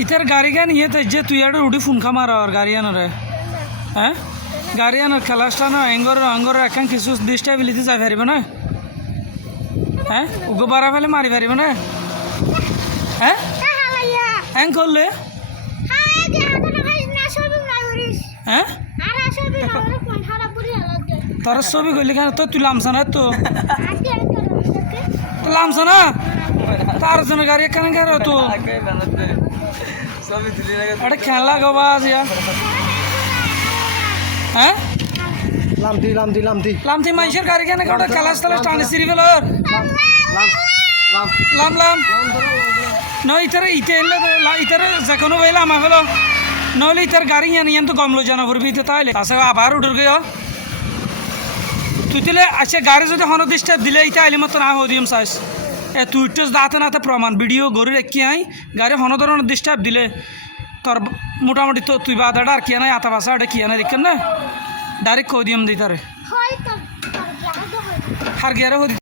ইতার গাড়ি গান ইয়ে তো যে তুই একটা উঠি ফোন খামার আর গাড়ি আনারে হ্যাঁ গাড়ি আনার খেলাসটা না অঙ্গর এখন কিছু ডিস্টাবিলিটি যাই পারিব না হ্যাঁ উগো বাড়া ফেলে মারি পারিব না হ্যাঁ হ্যাঁ করলে হ্যাঁ তোর ছবি করলি কেন তো তুই লামছ না তো লামছ না তার জন্য গাড়ি কেন গেল তো একটা খেলা গবা আজিয়া হ্যাঁ লামতি মানুষের গাড়ি কেন ওটা খেলাস তালাস টানে সিঁড়ি ফেল লাম ন ইতারে ইতারে যে কোনো বইলে আমা ফেলো নহলে ইতার গাড়ি ইয়ান তো কমলো জানা পড়বি তো তাইলে আছে আবার উঠর গেও তুই তাহলে আচ্ছা গাড়ি যদি হন ডিস্টার্ব দিলে ইতা আইলে মতো না হদিম চাইস তুই তো দাঁতে নাতে প্রমাণ ভিডিও গড়ি রেখি আই গাড়ি হন ধরনের ডিস্টার্ব দিলে তোর মোটামুটি তো তুই বাধাটা আর কিয়া নাই আতা বাসা এটা কিয়া নাই দেখেন না ডাইরেক্ট কদিয়াম দিই তারে হার গিয়ারে